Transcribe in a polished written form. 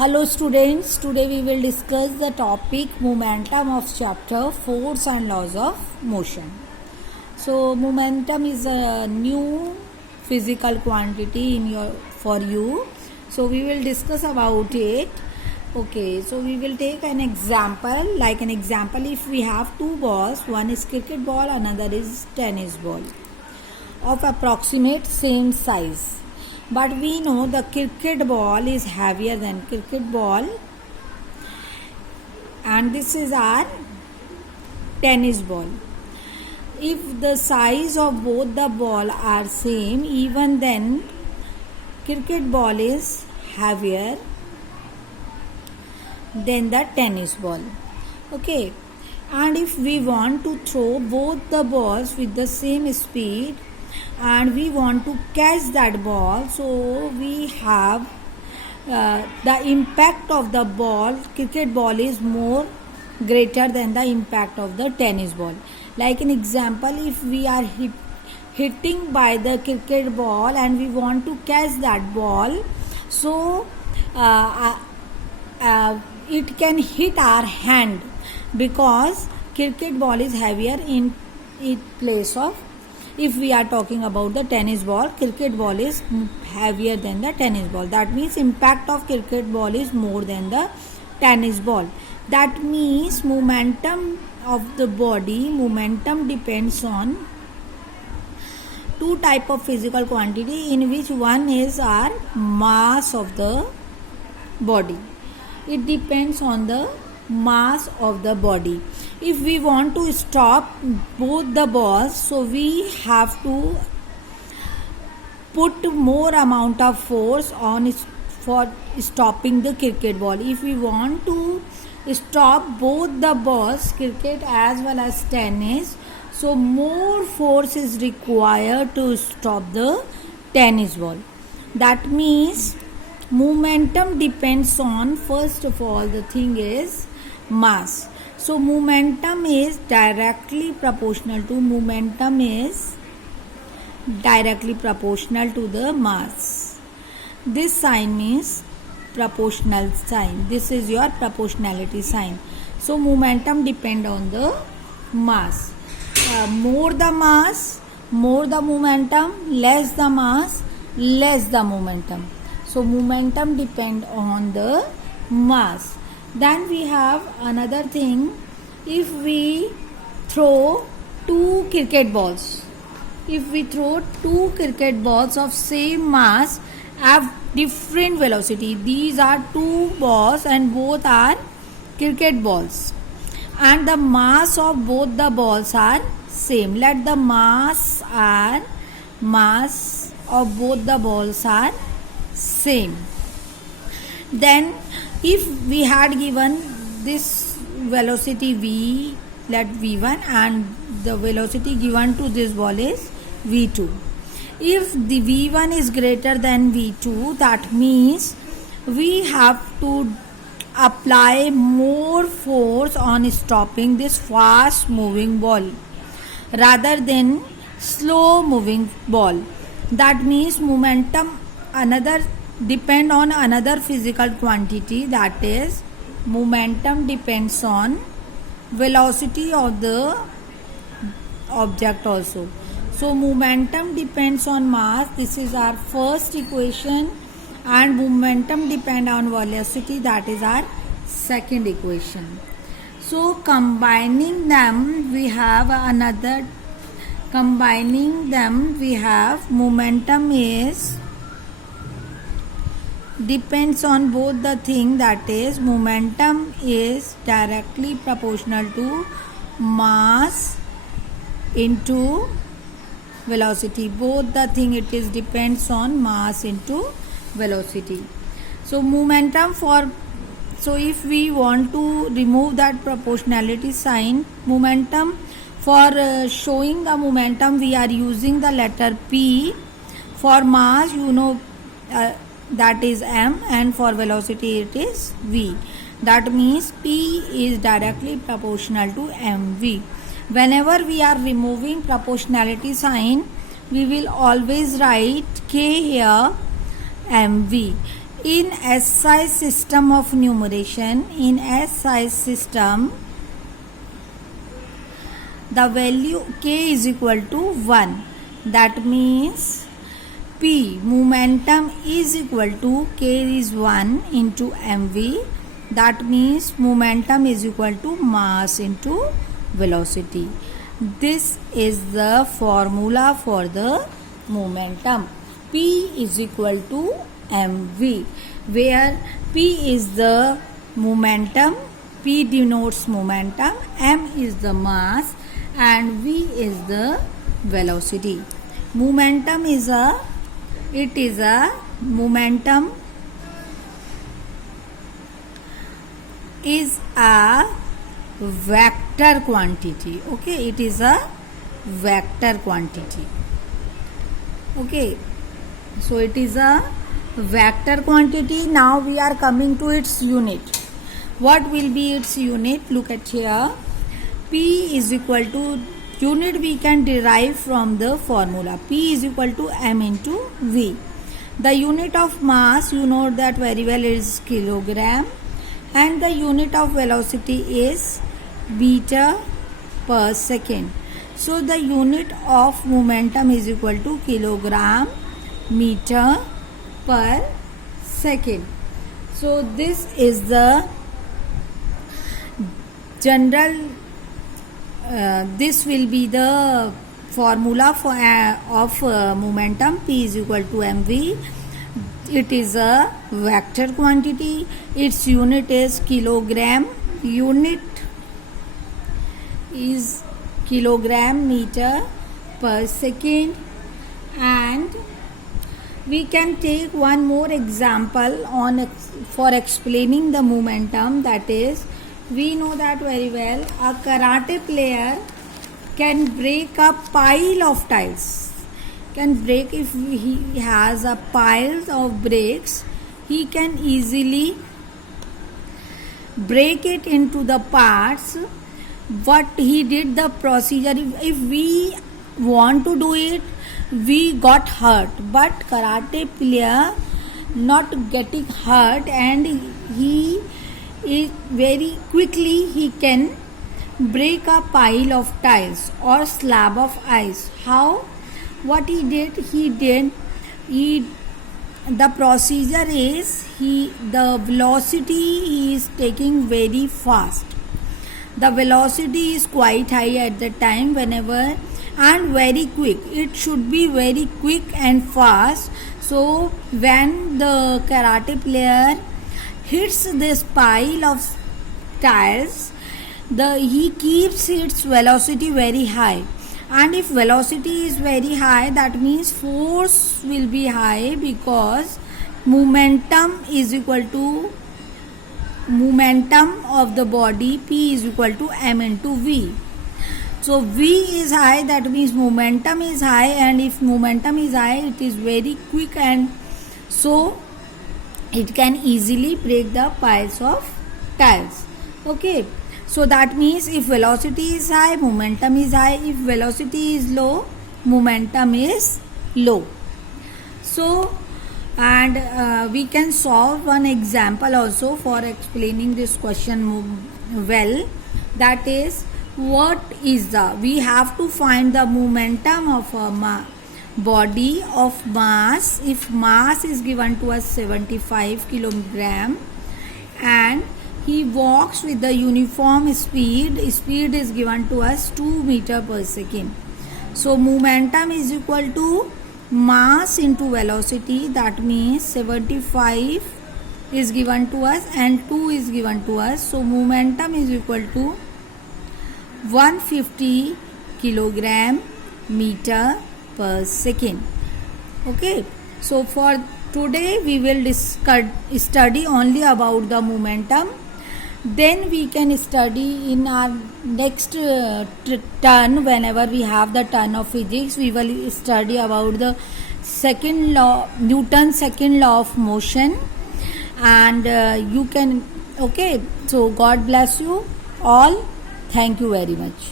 Hello students, today we will discuss the topic momentum of chapter force and laws of motion. So momentum is a new physical quantity for you. So we will discuss about it. Okay, so we will take an example. If we have two balls, one is cricket ball, another is tennis ball of approximate same size. But we know the cricket ball is heavier than cricket ball, and this is our tennis ball. If the size of both the ball are same, even then cricket ball is heavier than the tennis ball. Okay, and if we want to throw both the balls with the same speed and we want to catch that ball, so we have the impact of the ball, cricket ball is more greater than the impact of the tennis ball. Like an example, if we are hitting by the cricket ball and we want to catch that ball, so it can hit our hand because cricket ball is heavier in place of. If we are talking about the tennis ball, cricket ball is heavier than the tennis ball. That means impact of cricket ball is more than the tennis ball. That means momentum of the body, momentum depends on two type of physical quantity, in which one is our mass of the body. It depends on the mass of the body. If we want to stop both the balls, so we have to put more amount of force on for stopping the cricket ball. If we want to stop both the balls, cricket as well as tennis, so more force is required to stop the tennis ball. That means momentum depends on, first of all, the thing is mass. So momentum is directly proportional to the mass. This sign means proportional sign. This is your proportionality sign. So momentum depend on the mass. More the mass, more the momentum. Less the mass, less the momentum. So momentum depend on the mass. Then we have another thing. If we throw two cricket balls, of same mass have different velocity. These are two balls and both are cricket balls, and the mass of both the balls are same. Let the mass of both the balls are same. Then if we had given this velocity v, let v1, and the velocity given to this ball is v2. If the v1 is greater than v2, that means we have to apply more force on stopping this fast moving ball rather than slow moving ball. That means momentum depend on another physical quantity, that is momentum depends on velocity of the object also. So momentum depends on mass, this is our first equation, and momentum depend on velocity, that is our second equation. So combining them we have momentum is depends on both the thing, that is momentum is directly proportional to mass into velocity. Both the thing, it is depends on mass into velocity. So so if we want to remove that proportionality sign, momentum, for showing the momentum we are using the letter P. For mass, that is m, and for velocity it is v. That means P is directly proportional to mv. Whenever we are removing proportionality sign, we will always write k here mv. In SI system of numeration, in SI system, the value k is equal to 1. That means P, momentum, is equal to k is 1 into mv. That means momentum is equal to mass into velocity. This is the formula for the momentum. P is equal to mv, where P is the momentum, P denotes momentum, m is the mass, and v is the velocity. Momentum is a momentum is a vector quantity. Okay, it is a vector quantity. Okay, so it is a vector quantity. Now we are coming to its unit. What will be its unit? Look at here. P is equal to, unit we can derive from the formula. P is equal to m into v. The unit of mass, you know that very well, is kilogram, and the unit of velocity is meter per second. So the unit of momentum is equal to kilogram meter per second. So this is the general, this will be the formula for of momentum. P is equal to mv. It is a vector quantity. Its unit is kilogram. Unit is kilogram meter per second. And we can take one more example on for explaining the momentum. That is, we know that very well, a karate player can break a pile of tiles. Can break, if he has a pile of bricks, he can easily break it into the parts. What he did, the procedure, if we want to do it, we got hurt, but karate player not getting hurt, and he is very quickly he can break a pile of tiles or slab of ice. How? What he did, the procedure is, the velocity he is taking very fast. The velocity is quite high at the time, whenever, and very quick. It should be very quick and fast. So when the karate player hits this pile of tiles, he keeps its velocity very high. And if velocity is very high, that means force will be high, because momentum is equal to momentum of the body, P is equal to m into v. So v is high, that means momentum is high, and if momentum is high, it is very quick, and so it can easily break the piles of tiles. Okay, so that means if velocity is high, momentum is high. If velocity is low, momentum is low. So, and we can solve one example also for explaining this question well. That is, what is we have to find the momentum of a body of mass. If mass is given to us 75 kilogram, and he walks with the uniform speed is given to us 2 meter per second. So momentum is equal to mass into velocity. That means 75 is given to us and 2 is given to us. So momentum is equal to 150 kilogram meter per second. Okay, so for today we will study only about the momentum. Then we can study in our next turn, whenever we have the turn of physics, we will study about the second law, Newton's second law of motion. And you can, okay, so God bless you all. Thank you very much.